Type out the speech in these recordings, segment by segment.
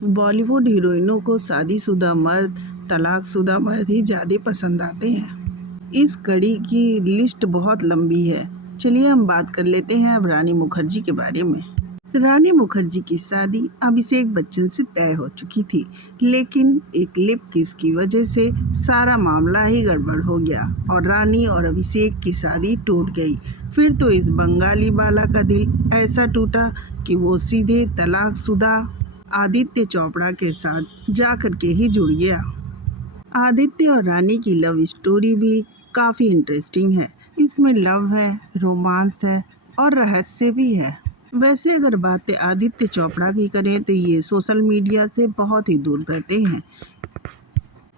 बॉलीवुड हीरोइनों को शादीशुदा मर्द, तलाकशुदा मर्द ही ज़्यादा पसंद आते हैं। इस कड़ी की लिस्ट बहुत लंबी है। चलिए हम बात कर लेते हैं अब रानी मुखर्जी के बारे में। रानी मुखर्जी की शादी अभिषेक बच्चन से तय हो चुकी थी, लेकिन एक लिप किस की वजह से सारा मामला ही गड़बड़ हो गया और रानी और अभिषेक की शादी टूट गई। फिर तो इस बंगाली बाला का दिल ऐसा टूटा कि वो सीधे तलाकशुदा आदित्य चोपड़ा के साथ जाकर के ही जुड़ गया। आदित्य और रानी की लव स्टोरी भी काफ़ी इंटरेस्टिंग है। इसमें लव है, रोमांस है और रहस्य भी है। वैसे अगर बातें आदित्य चोपड़ा की करें तो ये सोशल मीडिया से बहुत ही दूर रहते हैं।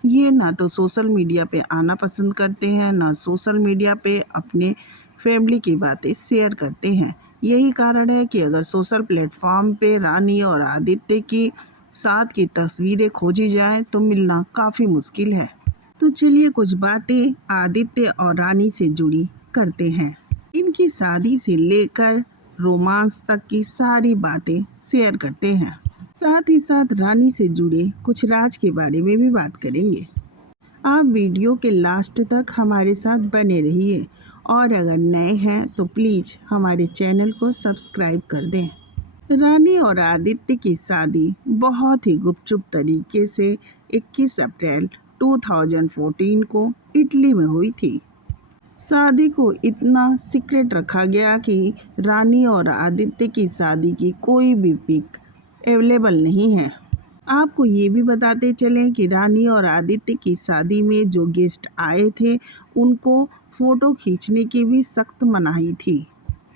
ये ना तो सोशल मीडिया पे आना पसंद करते हैं, ना सोशल मीडिया पे अपने फैमिली की बातें शेयर करते हैं। यही कारण है कि अगर सोशल प्लेटफॉर्म पे रानी और आदित्य की साथ की तस्वीरें खोजी जाएं तो मिलना काफ़ी मुश्किल है। तो चलिए कुछ बातें आदित्य और रानी से जुड़ी करते हैं। इनकी शादी से लेकर रोमांस तक की सारी बातें शेयर करते हैं। साथ ही साथ रानी से जुड़े कुछ राज के बारे में भी बात करेंगे। आप वीडियो के लास्ट तक हमारे साथ बने रहिए और अगर नए हैं तो प्लीज़ हमारे चैनल को सब्सक्राइब कर दें। रानी और आदित्य की शादी बहुत ही गुपचुप तरीके से 21 अप्रैल 2014 को इटली में हुई थी। शादी को इतना सीक्रेट रखा गया कि रानी और आदित्य की शादी की कोई भी पिक अवेलेबल नहीं है। आपको ये भी बताते चलें कि रानी और आदित्य की शादी में जो गेस्ट आए थे उनको फ़ोटो खींचने की भी सख्त मनाही थी।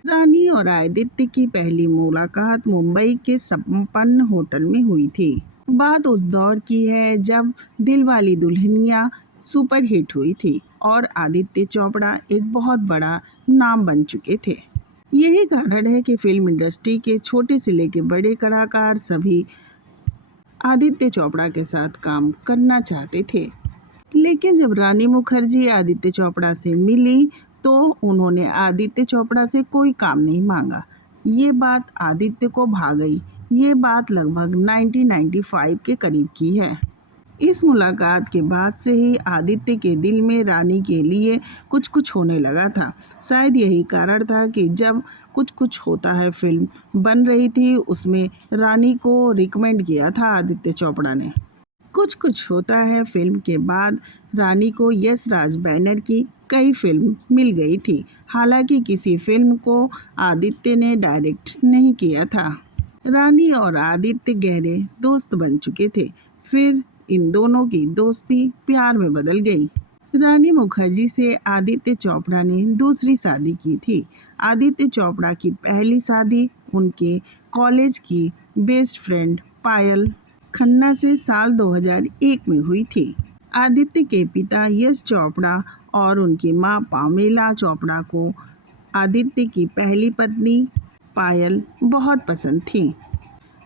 रानी और आदित्य की पहली मुलाकात मुंबई के संपन्न होटल में हुई थी। बात उस दौर की है जब दिलवाली दुल्हनिया सुपरहिट हुई थी और आदित्य चोपड़ा एक बहुत बड़ा नाम बन चुके थे। यही कारण है कि फिल्म इंडस्ट्री के छोटे से लेके बड़े कलाकार सभी आदित्य चोपड़ा के साथ काम करना चाहते थे। लेकिन जब रानी मुखर्जी आदित्य चोपड़ा से मिली तो उन्होंने आदित्य चोपड़ा से कोई काम नहीं मांगा। ये बात आदित्य को भा गई। ये बात लगभग 1995 के करीब की है। इस मुलाकात के बाद से ही आदित्य के दिल में रानी के लिए कुछ कुछ होने लगा था। शायद यही कारण था कि जब कुछ कुछ होता है फिल्म बन रही थी उसमें रानी को रिकमेंड किया था आदित्य चोपड़ा ने। कुछ कुछ होता है फिल्म के बाद रानी को यश राज बैनर की कई फिल्म मिल गई थी। हालांकि किसी फिल्म को आदित्य ने डायरेक्ट नहीं किया था। रानी और आदित्य गहरे दोस्त बन चुके थे। फिर इन दोनों की दोस्ती प्यार में बदल गई। रानी मुखर्जी से आदित्य चोपड़ा ने दूसरी शादी की थी। आदित्य चोपड़ा की पहली शादी उनके कॉलेज की बेस्ट फ्रेंड पायल खन्ना से साल 2001 में हुई थी। आदित्य के पिता यश चोपड़ा और उनकी मां पामेला चोपड़ा को आदित्य की पहली पत्नी पायल बहुत पसंद थी।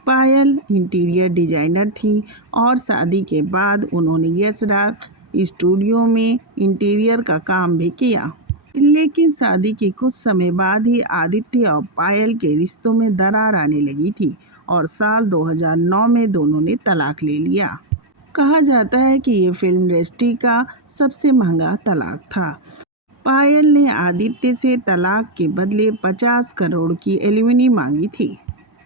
पायल इंटीरियर डिजाइनर थी और शादी के बाद उन्होंने यश राज स्टूडियो में इंटीरियर का काम भी किया। लेकिन शादी के कुछ समय बाद ही आदित्य और पायल के रिश्तों में दरार आने लगी थी और साल 2009 में दोनों ने तलाक ले लिया। कहा जाता है कि ये फिल्म इंडस्ट्री का सबसे महंगा तलाक था। पायल ने आदित्य से तलाक के बदले 50 करोड़ की एलिमनी मांगी थी।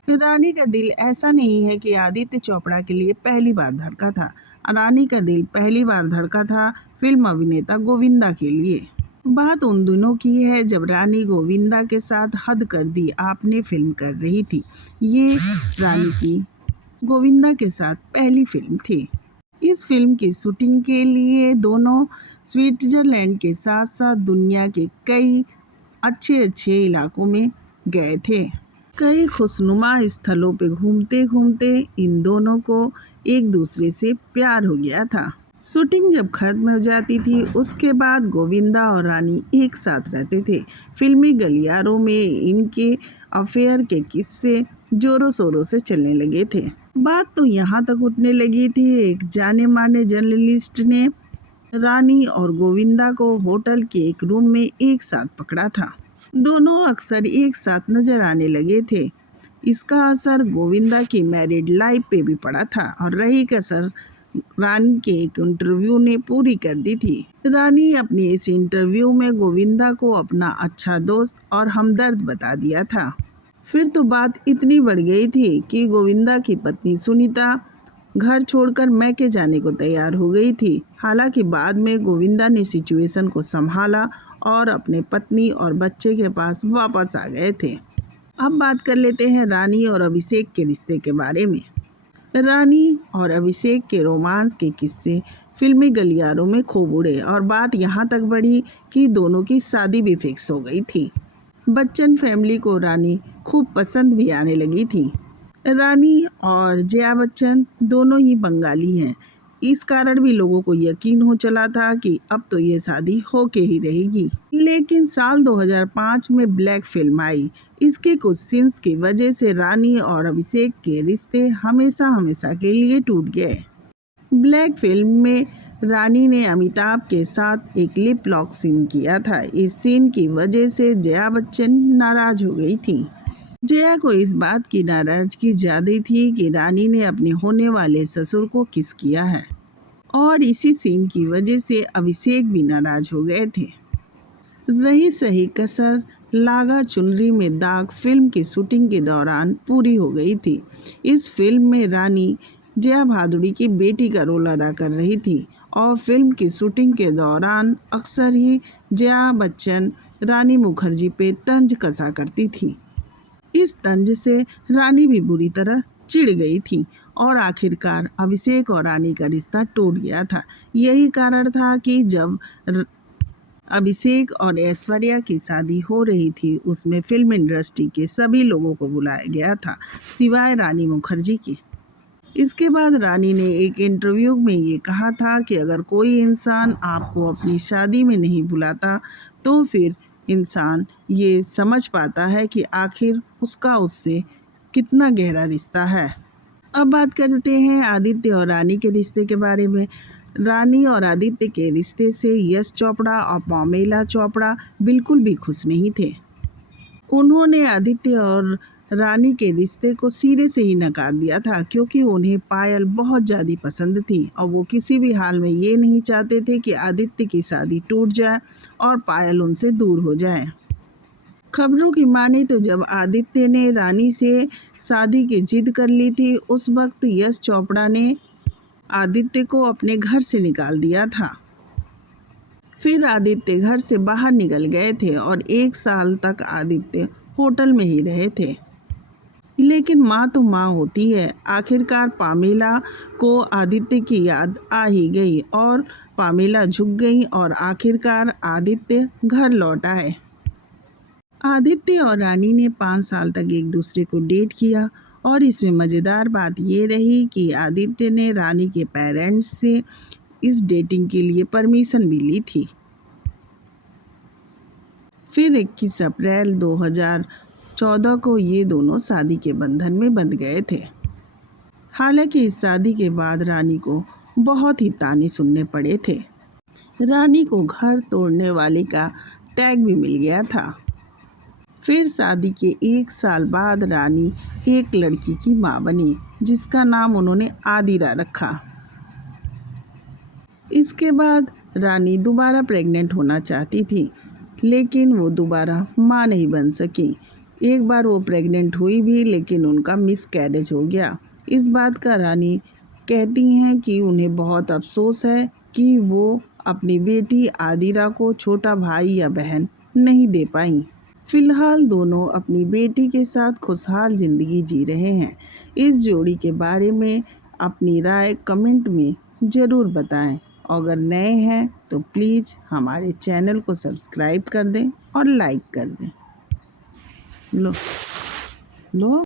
रानी का दिल ऐसा नहीं है कि आदित्य चोपड़ा के लिए पहली बार धड़का था। रानी का दिल पहली बार धड़का था फिल्म अभिनेता गोविंदा के लिए। बात उन दिनों की है जब रानी गोविंदा के साथ हद कर दी आपने फिल्म कर रही थी। ये रानी की गोविंदा के साथ पहली फिल्म थी। इस फिल्म की शूटिंग के लिए दोनों स्विट्जरलैंड के साथ साथ दुनिया के कई अच्छे अच्छे इलाकों में गए थे। कई खुशनुमा स्थलों पे घूमते घूमते इन दोनों को एक दूसरे से प्यार हो गया था। शूटिंग जब खत्म हो जाती थी उसके बाद गोविंदा और रानी एक साथ रहते थे। फिल्मी गलियारों में इनके अफेयर के किस्से जोरों शोरों से चलने लगे थे। बात तो यहाँ तक उठने लगी थी एक जाने माने जर्नलिस्ट ने रानी और गोविंदा को होटल के एक रूम में एक साथ पकड़ा था। दोनों अक्सर एक साथ नजर आने लगे थे। इसका असर गोविंदा की मैरिड लाइफ पे भी पड़ा था और रही कसर रानी के एक इंटरव्यू ने पूरी कर दी थी। रानी अपने इस इंटरव्यू में गोविंदा को अपना अच्छा दोस्त और हमदर्द बता दिया था। फिर तो बात इतनी बढ़ गई थी कि गोविंदा की पत्नी सुनीता घर छोड़कर मैके जाने को तैयार हो गई थी। हालांकि बाद में गोविंदा ने सिचुएशन को संभाला और अपने पत्नी और बच्चे के पास वापस आ गए थे। अब बात कर लेते हैं रानी और अभिषेक के रिश्ते के बारे में। रानी और अभिषेक के रोमांस के किस्से फिल्मी गलियारों में खूब उड़े और बात यहाँ तक बढ़ी कि दोनों की शादी भी फिक्स हो गई थी। बच्चन फैमिली को रानी खूब पसंद भी आने लगी थी। रानी और जया बच्चन दोनों ही बंगाली हैं। इस कारण भी लोगों को यकीन हो चला था कि अब तो ये शादी होके ही रहेगी। लेकिन साल 2005 में ब्लैक फिल्म आई। इसके कुछ सीन्स की वजह से रानी और अभिषेक के रिश्ते हमेशा हमेशा के लिए टूट गए। ब्लैक फिल्म में रानी ने अमिताभ के साथ एक लिप लॉक सीन किया था। इस सीन की वजह से जया बच्चन नाराज हो गई थी। जया को इस बात की नाराजगी ज़्यादा थी कि रानी ने अपने होने वाले ससुर को किस किया है और इसी सीन की वजह से अभिषेक भी नाराज हो गए थे। रही सही कसर लागा चुनरी में दाग फिल्म की शूटिंग के दौरान पूरी हो गई थी। इस फिल्म में रानी जया भादुड़ी की बेटी का रोल अदा कर रही थी और फिल्म की शूटिंग के दौरान अक्सर ही जया बच्चन रानी मुखर्जी पे तंज कसा करती थी। इस तंज से रानी भी बुरी तरह चिढ़ गई थी और आखिरकार अभिषेक और रानी का रिश्ता टूट गया था। यही कारण था कि जब अभिषेक और ऐश्वर्या की शादी हो रही थी उसमें फिल्म इंडस्ट्री के सभी लोगों को बुलाया गया था सिवाय रानी मुखर्जी के। इसके बाद रानी ने एक इंटरव्यू में ये कहा था कि अगर कोई इंसान आपको अपनी शादी में नहीं बुलाता तो फिर इंसान ये समझ पाता है कि आखिर उसका उससे कितना गहरा रिश्ता है। अब बात करते हैं आदित्य और रानी के रिश्ते के बारे में। रानी और आदित्य के रिश्ते से यश चोपड़ा और पामेला चोपड़ा बिल्कुल भी खुश नहीं थे। उन्होंने आदित्य और रानी के रिश्ते को सिरे से ही नकार दिया था क्योंकि उन्हें पायल बहुत ज़्यादा पसंद थी और वो किसी भी हाल में ये नहीं चाहते थे कि आदित्य की शादी टूट जाए और पायल उनसे दूर हो जाए। खबरों की माने तो जब आदित्य ने रानी से शादी की जिद कर ली थी उस वक्त यश चोपड़ा ने आदित्य को अपने घर से निकाल दिया था। फिर आदित्य घर से बाहर निकल गए थे और 1 साल तक आदित्य होटल में ही रहे थे। लेकिन माँ तो माँ होती है। आखिरकार पामेला को आदित्य की याद आ ही गई और पामेला झुक गई और आखिरकार आदित्य घर लौट आए। आदित्य और रानी ने 5 साल तक एक दूसरे को डेट किया और इसमें मज़ेदार बात ये रही कि आदित्य ने रानी के पेरेंट्स से इस डेटिंग के लिए परमिशन भी ली थी। फिर 21 अप्रैल 2014 को ये दोनों शादी के बंधन में बंध गए थे। हालांकि इस शादी के बाद रानी को बहुत ही ताने सुनने पड़े थे। रानी को घर तोड़ने वाले का टैग भी मिल गया था। फिर शादी के 1 साल बाद रानी एक लड़की की मां बनी जिसका नाम उन्होंने आदिरा रखा। इसके बाद रानी दोबारा प्रेग्नेंट होना चाहती थी लेकिन वो दोबारा मां नहीं बन सकी। एक बार वो प्रेग्नेंट हुई भी लेकिन उनका मिसकैरेज हो गया। इस बात का रानी कहती हैं कि उन्हें बहुत अफसोस है कि वो अपनी बेटी आदिरा को छोटा भाई या बहन नहीं दे पाई। फिलहाल दोनों अपनी बेटी के साथ खुशहाल ज़िंदगी जी रहे हैं। इस जोड़ी के बारे में अपनी राय कमेंट में ज़रूर बताएं। अगर नए हैं तो प्लीज़ हमारे चैनल को सब्सक्राइब कर दें और लाइक कर दें। लो